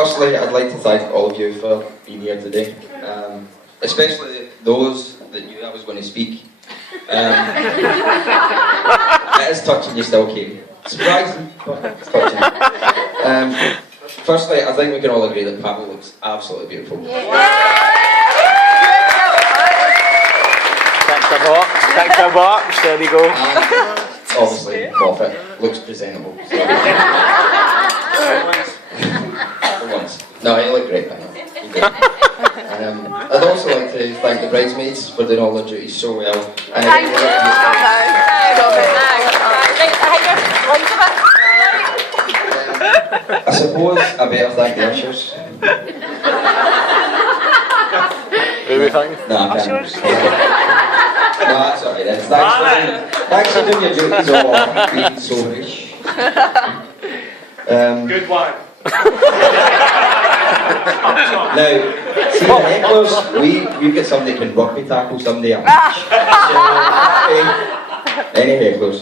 Firstly, I'd like to thank all of you for being here today, especially those that knew I was going to speak. It is touching you still came. Surprising, but it's touching. Firstly, I think we can all agree that Pablo looks absolutely beautiful. Thanks a box, there we go. And obviously, Moff looks presentable. So. For once. No, he looked great, man. I'd also like to thank the bridesmaids for doing all their duties so well. And I suppose I better thank the ushers. Who are we thanking? No, I can't. No, that's alright then. Thanks for doing your duties all being so rich. Good one. Now, see the hecklers, we've got somebody who can rugby tackle somebody else. Any hecklers.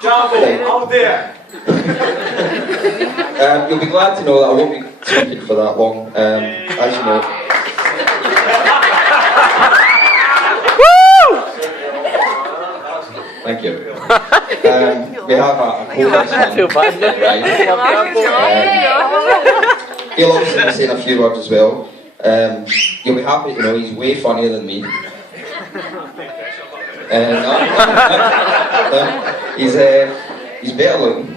Jumbo, out there. You'll be glad to know that I won't be speaking for that long. As you know. Thank you. We have a co-host man, right? He'll obviously be saying a few words as well. You'll be happy to know he's way funnier than me. No. He's better looking.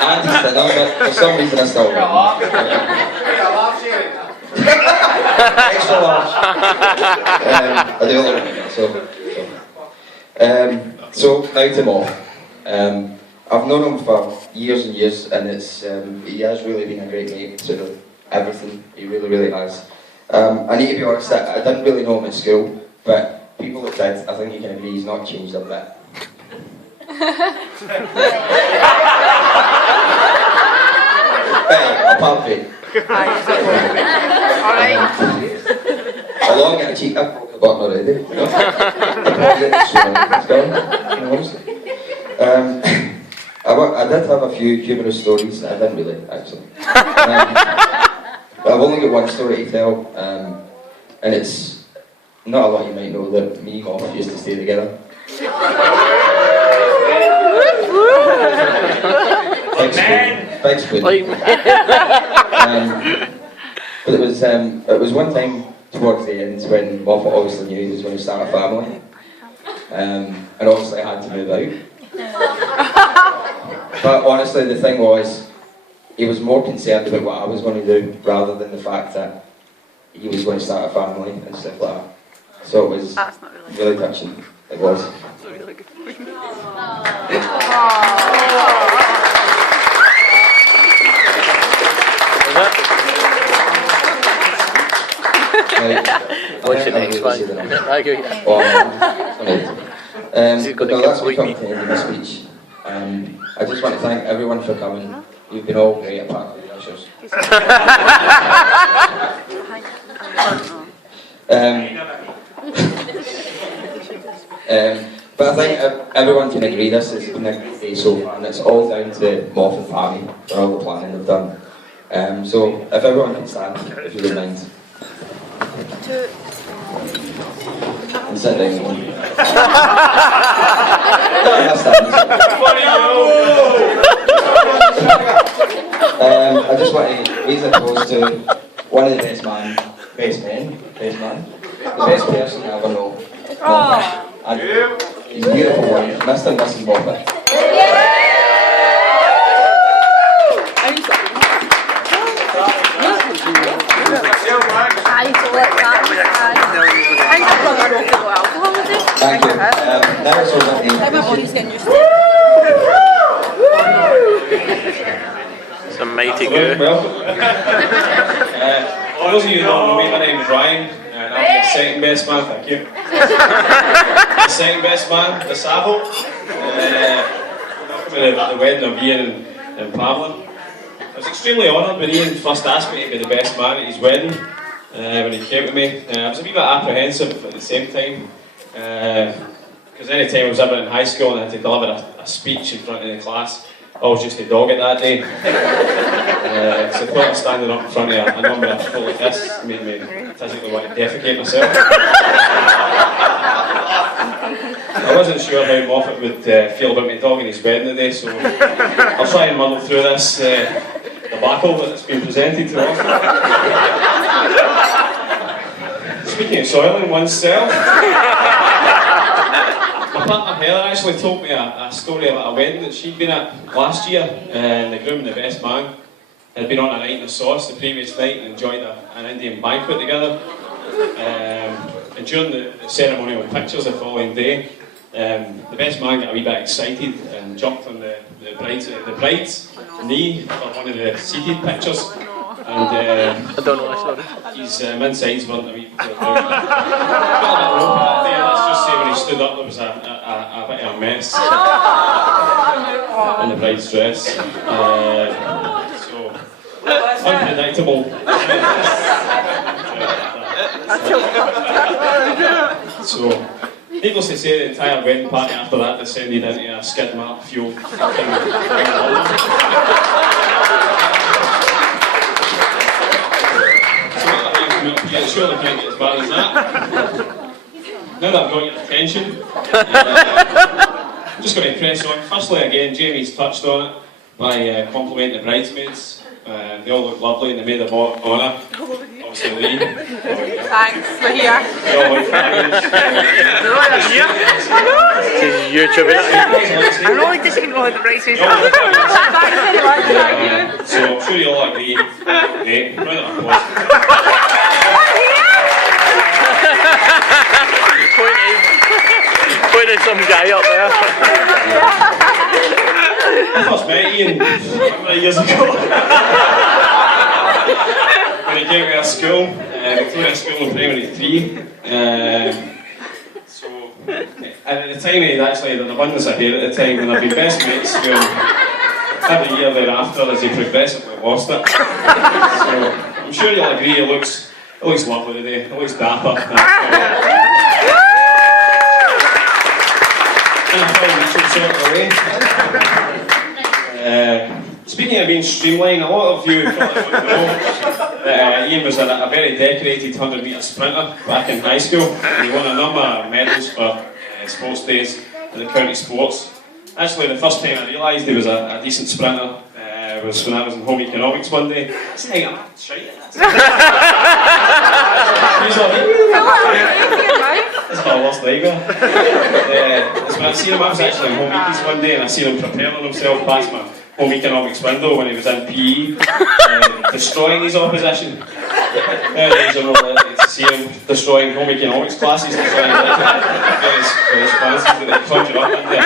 And he's thinner, but for some reason I still win. Extra large. I do love it. So now to Moff. I've known him for years and years, and he has really been a great mate to everything. He really, really has. I need to be honest, I didn't really know him at school, but people that did, I think you can agree he's not changed a bit. Apart from it. Along at a cheek, I've broken a button already. No? I did have a few humorous stories. I didn't really, actually. But I've only got one story to tell, and it's not a lot you might know that me and Moff used to stay together. Big spoon. But it was one time towards the end when Moff obviously knew he was going to start a family, and obviously I had to move out. But honestly, the thing was, he was more concerned about what I was going to do rather than the fact that he was going to start a family and stuff like that. So it was really touching. It was. What's your next one? No, that's me coming to the end of the speech. I just want to thank everyone for coming. You've been all great apart from the ushers. But I think everyone can agree this has been a great day so far, and it's all down to Moff and Pammy for all the planning they've done. So if everyone can stand, if you don't mind. And sit down. No, that's I just want to raise a toast to one of the best men, the best person I ever know. And his beautiful wife, Mr. and Mrs. Moffat. Thank you. Now it's over to It's a mighty good. For those of you who don't know me, my name is Ryan, and I'm the second best man, thank you. The second best man, the Savo. The wedding of Ian and Pamela. I was extremely honoured when Ian first asked me to be the best man at his wedding, when he came to me. I was a wee bit apprehensive at the same time, because any time I was ever in high school and I had to deliver a a speech in front of the class. I was just a dog at that day. So the thought of standing up in front of a number full like this made me physically want to defecate myself. I wasn't sure how Moffat would feel about my dog in his wedding today, so I'll try and muddle through this debacle that's been presented to us. Speaking of soiling oneself, my partner Heather actually told me a story about a wedding that she'd been at last year, and the groom and the best man had been on a night in the sauce the previous night and enjoyed an Indian banquet together. And during the ceremonial pictures the following day, the best man got a wee bit excited and jumped on the bride's knee for one of the seated pictures. And I don't know actually. his insides weren't a wee bit got a bit ropey that day. Let's just say when he stood up there was a bit of a mess in the bride's dress. So unpredictable. So, needless to say, the entire wedding party after that descended into a skid mark fuel. Yeah, surely can't get as bad as that. Now that I've got your attention, I'm just going to press on. Firstly, again, Jamie's touched on it by complimenting the bridesmaids. They all look lovely and they made them honour. Obviously, Lee. Thanks, we're here. They all look fabulous. She's YouTubing it. I know I just didn't know how the races They all look fabulous. Thanks very much, thank you. So I'm sure you all agree. Great. Round of applause. Pointing some guy up there. I first met Ian years ago. When he came to our school, Victoria School in Primary 3. And at the time he'd actually had an abundance of hair at the time, and I've been best mates with him every year thereafter as he progressively lost it. So I'm sure you'll agree he looks lovely today, he looks dapper. And I thought we should sort it away. Speaking of being streamlined, a lot of you probably wouldn't know that Ian was a very decorated 100-metre sprinter back in high school. He won a number of medals for sports days at the county sports. Actually, the first time I realised he was a decent sprinter was when I was in home economics one day. I said, hey, I'm shite at this. He's like, this is my worst nightmare. So when I seen him, I was actually in home econs one day and I seen him preparing himself past my home economics window when he was in PE, destroying his opposition. Nowadays I'm more likely to see him destroying home economics classes to try and get various responses that they conjure up in there.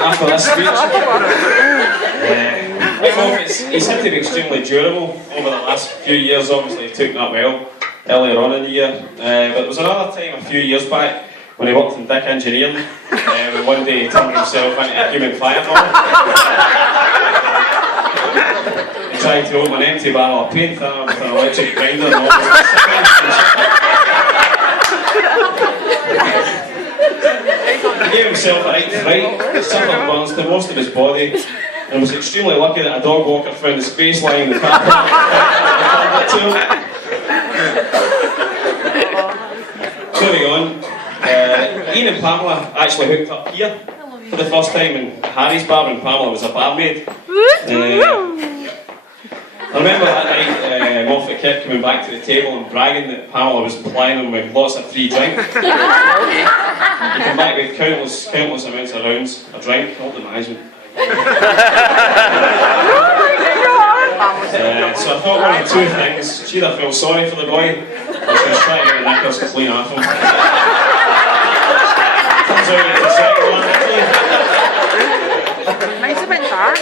After this speech, he seemed to be extremely durable over the last few years. Obviously he took that well earlier on in the year, but there was another time a few years back when he worked in Dick Engineering, when one day he turned himself into a human fireball. He tried to open an empty barrel of paint with an electric grinder and all this. He gave himself a right fright, suffered burns to most of his body, and was extremely lucky that a dog walker found his face lying in the carpet and returned it to him. Moving on, Ian and Pamela actually hooked up here for the first time in Harry's bar when Pamela was a barmaid. I remember that night Moffat kept coming back to the table and bragging that Pamela was supplying him with lots of free drink. He came back with countless amounts of rounds of drink, all the management. So I thought one of two things. She either felt sorry for the boy, or she was trying to get the knickers clean off him. Turns out it's the second one, actually. Mine's a bit dark.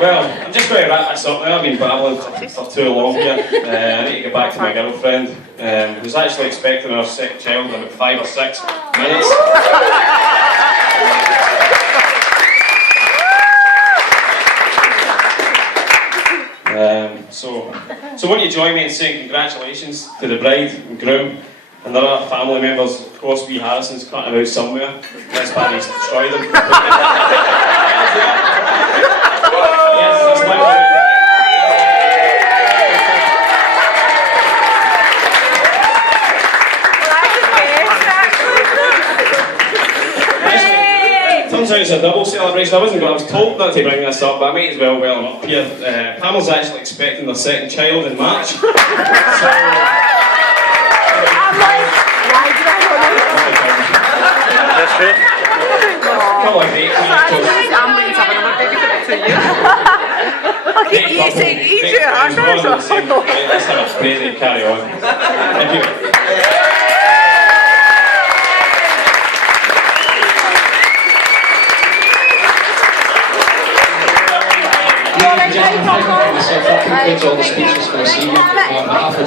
Well, I'm just going to wrap this up now. I've been babbling for too long here. I need to get back to my girlfriend, who's actually expecting our second child in about 5 or 6 minutes. So won't you join me in saying congratulations to the bride and groom And there are family members, of course, wee Harrison's cutting about somewhere. Let's Barry's destroy them. Yes, that's my one. Turns out it's a double celebration. I was told not to bring this up, but I might as well I'm up here. Pamela's actually expecting their second child in March. So, I'm like, why did I know That's fair. couple of great that? I'm waiting to have another baby for it to you. Okay, easy, easy. Let's have a break and carry on. Thank you. Ladies and gentlemen, thank you very much. That concludes all the speeches for this evening. On behalf of